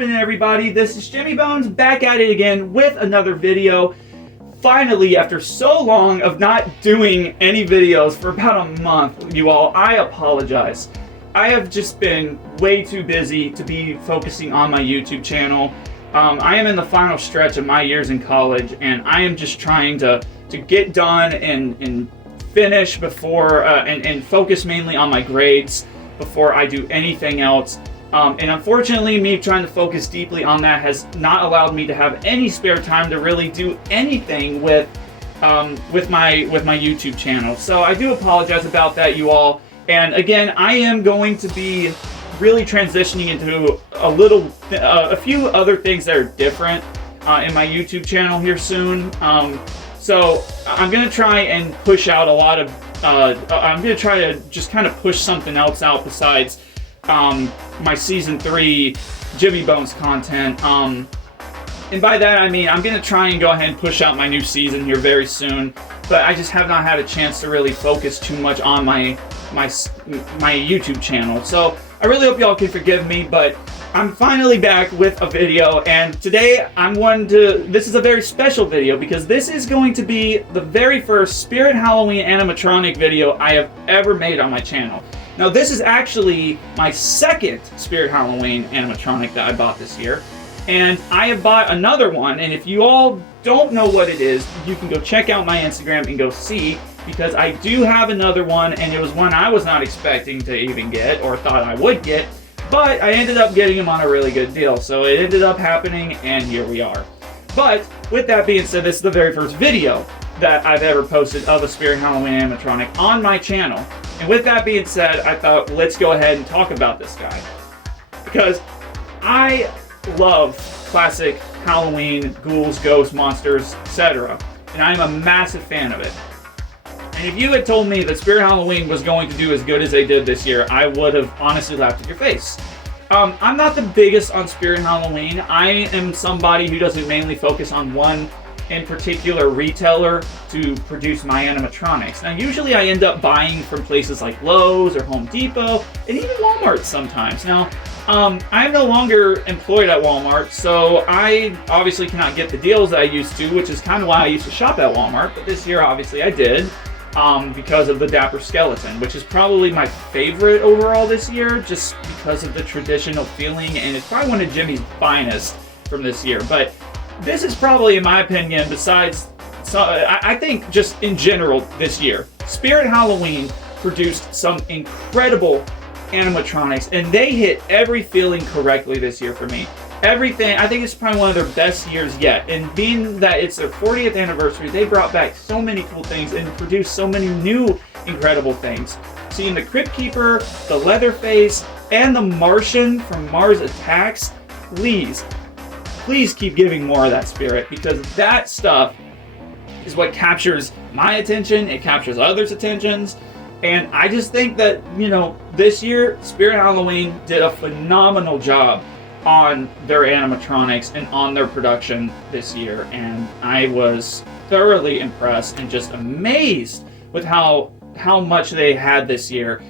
happening, everybody? This is Jimmy Bones back at it again with another video. Finally, after so long of not doing any videos for about a month, you all, I apologize. I have just been way too busy to be focusing on my YouTube channel. I am in the final stretch of my years in college, and I am just trying to get done and finish before and focus mainly on my grades before I do anything else. And unfortunately, me trying to focus deeply on that has not allowed me to have any spare time to really do anything with my YouTube channel. So I do apologize about that, you all. And again, I am going to be really transitioning into a few other things that are different in my YouTube channel here soon. So I'm gonna try and push out a lot of. I'm gonna try to just kind of push something else out besides my season 3 Jimmy Bones content. And by that I mean I'm gonna try and go ahead and push out my new season here very soon. But I just have not had a chance to really focus too much on my YouTube channel. So I really hope y'all can forgive me, but I'm finally back with a video, and today this is a very special video because this is going to be the very first Spirit Halloween animatronic video I have ever made on my channel. Now this is actually my second Spirit Halloween animatronic that I bought this year, and I have bought another one, and if you all don't know what it is, you can go check out my Instagram and go see, because I do have another one, and it was one I was not expecting to even get or thought I would get. But I ended up getting him on a really good deal, so it ended up happening, and here we are. But with that being said, this is the very first video that I've ever posted of a Spirit Halloween animatronic on my channel. And with that being said, I thought let's go ahead and talk about this guy, because I love classic Halloween ghouls, ghosts, monsters, etc. And I'm a massive fan of it. And if you had told me that Spirit Halloween was going to do as good as they did this year, I would have honestly laughed at your face. I'm not the biggest on Spirit Halloween. I am somebody who doesn't mainly focus on one in particular retailer to produce my animatronics. Now usually I end up buying from places like Lowe's or Home Depot, and even Walmart sometimes. Now, I'm no longer employed at Walmart, so I obviously cannot get the deals that I used to, which is kind of why I used to shop at Walmart, but this year obviously I did. Because of the Dapper Skeleton, which is probably my favorite overall this year, just because of the traditional feeling, and it's probably one of Jimmy's finest from this year. But this is probably, in my opinion, I think just in general this year, Spirit Halloween produced some incredible animatronics, and they hit every feeling correctly this year for me. Everything, I think it's probably one of their best years yet, and being that it's their 40th anniversary, they brought back so many cool things and produced so many new incredible things. Seeing the Crypt Keeper, the Leatherface, and the Martian from Mars Attacks, please keep giving more of that spirit, because that stuff is what captures my attention, it captures others' attentions, and I just think that, you know, this year, Spirit Halloween did a phenomenal job on their animatronics and on their production this year, and I was thoroughly impressed and just amazed with how much they had this year.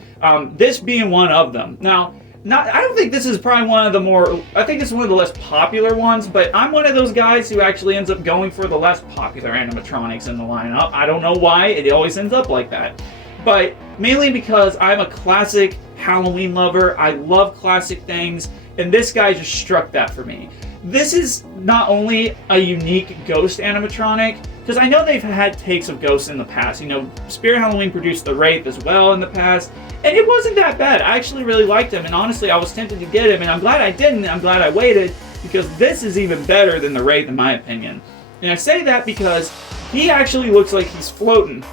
This being one of them. Now, I don't think this is probably one of the more, I think it's one of the less popular ones, but I'm one of those guys who actually ends up going for the less popular animatronics in the lineup. I don't know why, it always ends up like that. But mainly because I'm a classic Halloween lover, I love classic things, and this guy just struck that for me. This is not only a unique ghost animatronic, because I know they've had takes of ghosts in the past. You know, Spirit Halloween produced the Wraith as well in the past, and it wasn't that bad. I actually really liked him, and honestly, I was tempted to get him, and I'm glad I didn't. I'm glad I waited, because this is even better than the Wraith in my opinion. And I say that because he actually looks like he's floating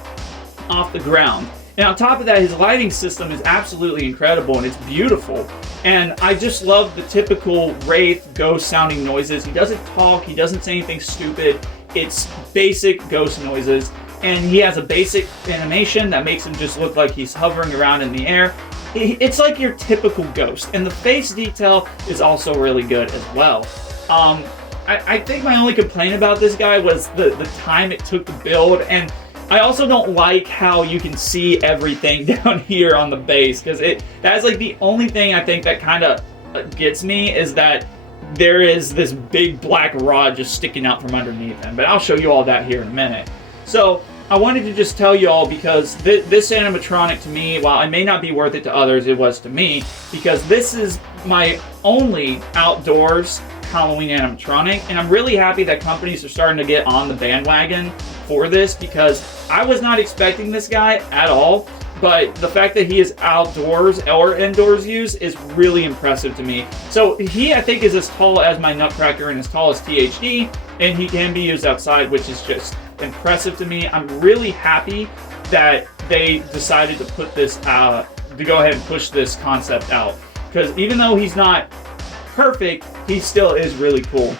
off the ground. And on top of that, his lighting system is absolutely incredible, and it's beautiful. And I just love the typical Wraith ghost sounding noises. He doesn't talk, he doesn't say anything stupid. It's basic ghost noises. And he has a basic animation that makes him just look like he's hovering around in the air. It's like your typical ghost. And the face detail is also really good as well. I think my only complaint about this guy was the time it took to build, and I also don't like how you can see everything down here on the base, because that's like the only thing I think that kind of gets me, is that there is this big black rod just sticking out from underneath him. But I'll show you all that here in a minute. So I wanted to just tell you all, because this animatronic to me, while it may not be worth it to others, it was to me, because this is my only outdoors Halloween animatronic, and I'm really happy that companies are starting to get on the bandwagon for this, because I was not expecting this guy at all, but the fact that he is outdoors or indoors use is really impressive to me. So he, I think, is as tall as my Nutcracker and as tall as THD, and he can be used outside, which is just impressive to me. I'm really happy that they decided to put this to go ahead and push this concept out, because even though he's not perfect, he still is really cool.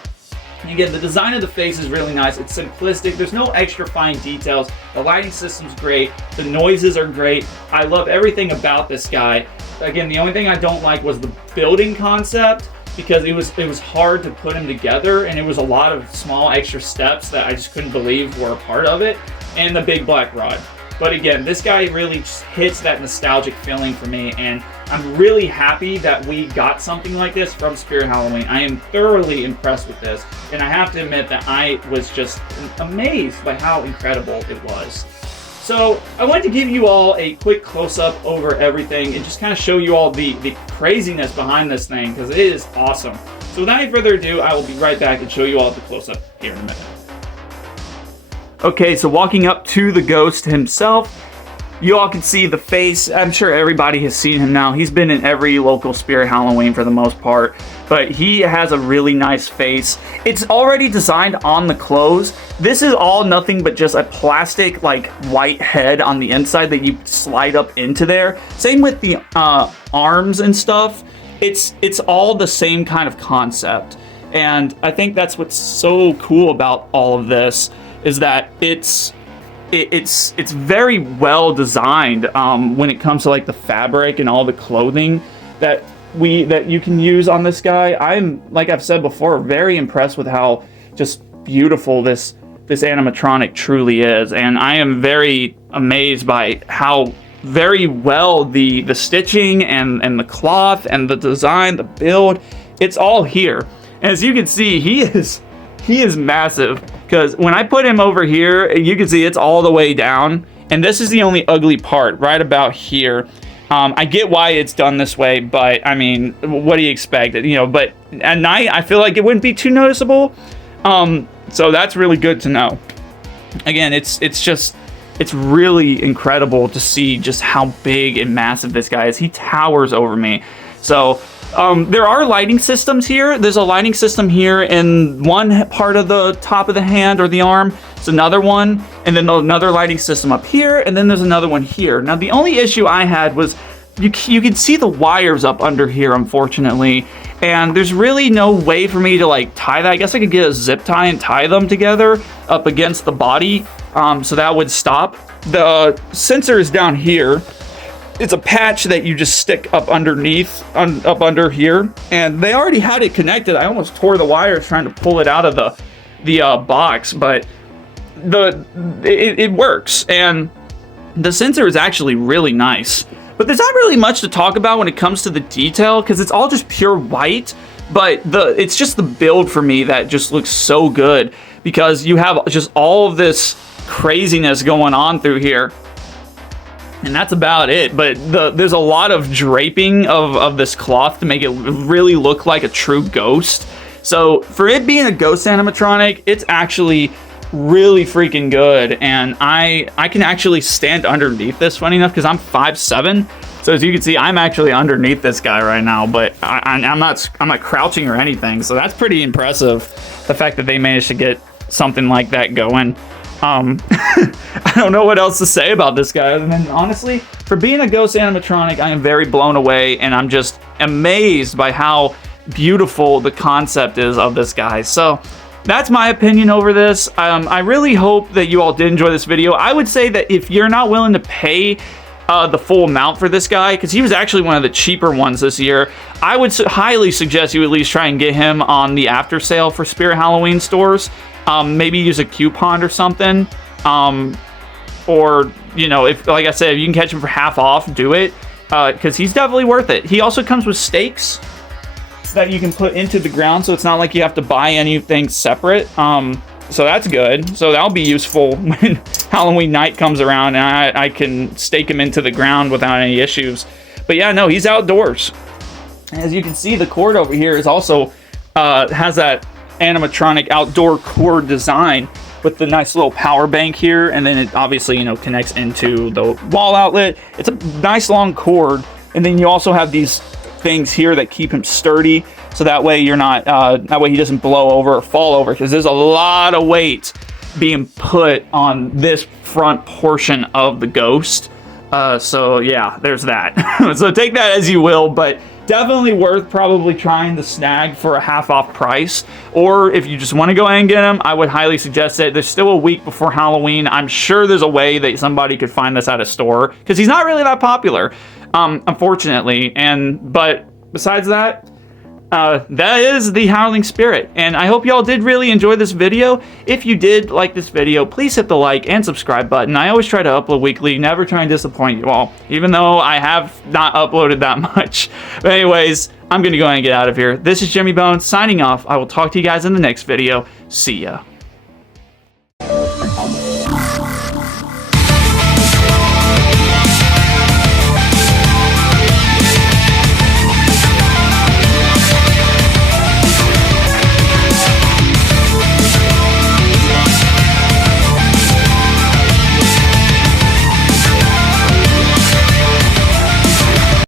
And again, the design of the face is really nice. It's simplistic. There's no extra fine details. The lighting system's great. The noises are great. I love everything about this guy. Again, the only thing I don't like was the building concept, because it was hard to put him together, and it was a lot of small extra steps that I just couldn't believe were a part of it, and the big black rod. But again, this guy really just hits that nostalgic feeling for me, and I'm really happy that we got something like this from Spirit Halloween. I am thoroughly impressed with this, and I have to admit that I was just amazed by how incredible it was. So I wanted to give you all a quick close-up over everything and just kind of show you all the craziness behind this thing, because it is awesome. So without any further ado, I will be right back and show you all the close-up here in a minute. Okay, so walking up to the ghost himself, you all can see the face. I'm sure everybody has seen him now. He's been in every local Spirit Halloween for the most part, but he has a really nice face. It's already designed on the clothes. This is all nothing but just a plastic, like, white head on the inside that you slide up into there. Same with the arms and stuff. It's all the same kind of concept, and I think that's what's so cool about all of this, is that it's very well designed when it comes to like the fabric and all the clothing that you can use on this guy. I'm, like I've said before, very impressed with how just beautiful this animatronic truly is, and I am very amazed by how very well the stitching and the cloth and the design, the build, it's all here. And as you can see, he is massive, because when I put him over here, you can see it's all the way down, and this is the only ugly part right about here. I get why it's done this way, but I mean, what do you expect? You know, but at night I feel like it wouldn't be too noticeable. So that's really good to know. Again, it's really incredible to see just how big and massive this guy is. He towers over me. So there are lighting systems here. There's a lighting system here in one part of the top of the hand or the arm. It's another one, and then another lighting system up here, and then there's another one here. Now, the only issue I had was you can see the wires up under here, unfortunately, and there's really no way for me to like tie that. I guess I could get a zip tie and tie them together up against the body, so that would stop. The sensor is down here. It's a patch that you just stick up underneath, up under here, and they already had it connected. I almost tore the wires trying to pull it out of the box, but it works, and the sensor is actually really nice. But there's not really much to talk about when it comes to the detail, because it's all just pure white, but it's just the build for me that just looks so good, because you have just all of this craziness going on through here. And that's about it, but there's a lot of draping of this cloth to make it really look like a true ghost. So for it being a ghost animatronic, it's actually really freaking good, and I can actually stand underneath this, funny enough, because I'm 5'7", so as you can see, I'm actually underneath this guy right now, but I'm not crouching or anything, so that's pretty impressive, the fact that they managed to get something like that going. I don't know what else to say about this guy, other than, honestly, for being a ghost animatronic, I am very blown away, and I'm just amazed by how beautiful the concept is of this guy. So that's my opinion over this. I really hope that you all did enjoy this video. I would say that if you're not willing to pay the full amount for this guy, because he was actually one of the cheaper ones this year, I would highly suggest you at least try and get him on the after sale for Spirit Halloween stores. Maybe use a coupon or something, or, you know, if, like I said, if you can catch him for half off, do it, because he's definitely worth it. He also comes with stakes, that you can put into the ground, so it's not like you have to buy anything separate. So that's good. So that'll be useful when Halloween night comes around, and I can stake him into the ground without any issues. But yeah, no, he's outdoors. As you can see, the cord over here is also has that animatronic outdoor cord design with the nice little power bank here, and then it obviously, you know, connects into the wall outlet. It's a nice long cord, and then you also have these things here that keep him sturdy, so that way you're not that way he doesn't blow over or fall over, because there's a lot of weight being put on this front portion of the ghost. So yeah, there's that. So take that as you will, but definitely worth probably trying the snag for a half-off price. Or if you just want to go ahead and get them, I would highly suggest it. There's still a week before Halloween. I'm sure there's a way that somebody could find this at a store, because he's not really that popular, unfortunately. But besides that, that is the Howling Spirit, and I hope y'all did really enjoy this video. If you did like this video, please hit the like and subscribe button. I always try to upload weekly, never try and disappoint you all, even though I have not uploaded that much. But anyways, I'm gonna go ahead and get out of here. This is Jimmy Bones signing off. I will talk to you guys in the next video. See ya.